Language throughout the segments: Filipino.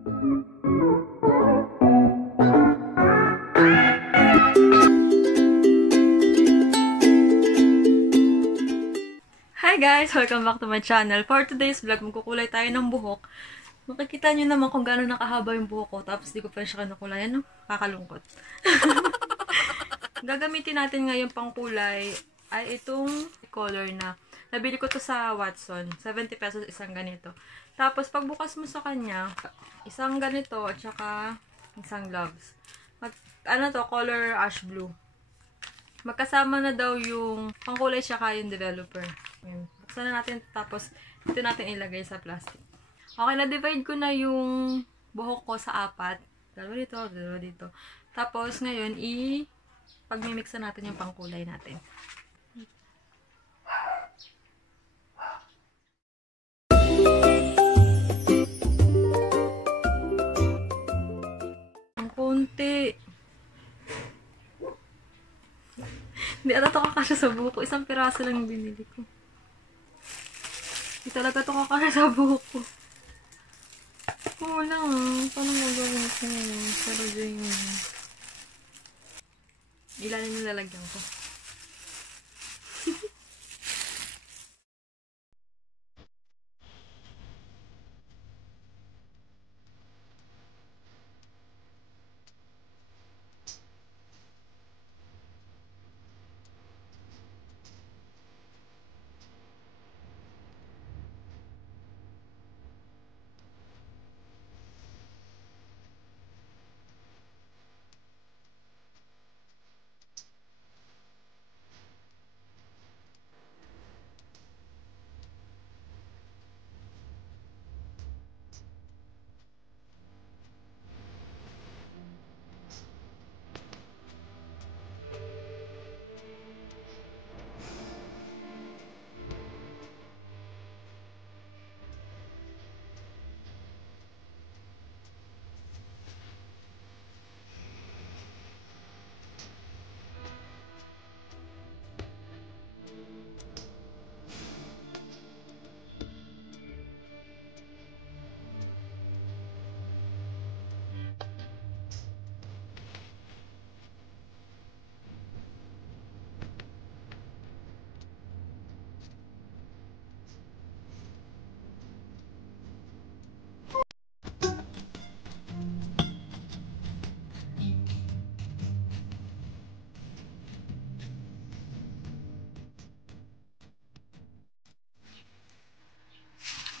Hi guys! Welcome back to my channel. For today's vlog, magkukulay tayo ng buhok. Makikita nyo naman kung gaano nakahaba yung buhok ko, tapos di ko pa siya kinukulayan, no? Kakalungkot. Gagamitin natin ngayon pang kulay ay itong color na. Nabili ko to sa Watson. 70 pesos isang ganito. Tapos pagbukas mo sa kanya, isang ganito at saka isang gloves. Ano to? Color ash blue. Magkasama na daw yung pangkulay siya yung developer. Ayan. Buksan na natin tapos dito natin ilagay sa plastic. Okay, na-divide ko na yung buhok ko sa 4. Dalawa dito, dalawa dito. Tapos ngayon, pag-mix na natin yung pangkulay natin. Ang konti. Hindi ata ito kakasya sa buhok ko. Isang piraso lang yung binili ko. Hindi talaga ito kakasya sa buhok ko. Oo lang ah. Paano magawin ko? Pero dyan yun. Ilalim yung lalagyan ko.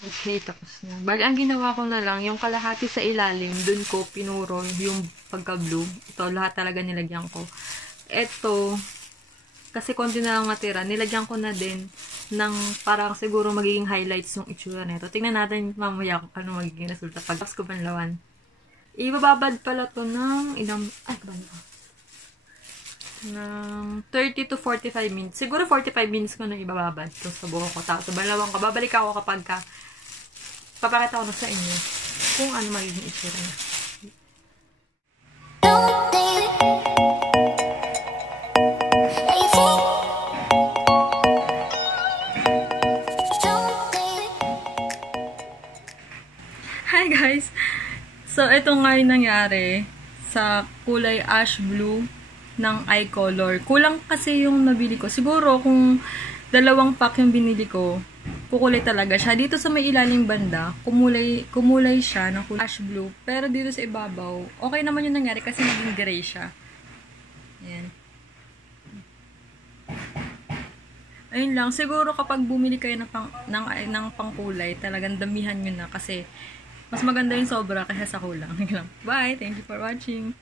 Okay, tapos na. Bali, ang ginawa ko na lang, yung kalahati sa ilalim, dun ko pinuro yung pagka-blue. Ito, lahat talaga nilagyan ko. Ito, kasi konti na lang matira, nilagyan ko na din ng parang siguro magiging highlights ng itsura nito. Tingnan natin mamaya kung ano magiging resulta pag ko panlawan. Ibababad pala to ng ilang, ng 30 to 45 minutes. Siguro 45 minutes ko na ibababad to sa buhok ko. Tapos balawang ka, babalik ako kapag papakita ko na sa inyo kung ano magiging itsura niya. Hi guys! So, ito nga yung nangyari sa kulay ash blue ng eye color. Kulang kasi yung nabili ko. Siguro kung 2 pack yung binili ko, kukulay talaga siya. Dito sa may ilalim banda, kumulay siya ng kulay ash blue. Pero dito sa ibabaw, okay naman yung nangyari kasi naging gray siya. Ayan. Ayun lang. Siguro kapag bumili kayo ng pangkulay, talagang damihan nyo na kasi mas maganda yung sobra kaysa sa kulang. Bye! Thank you for watching!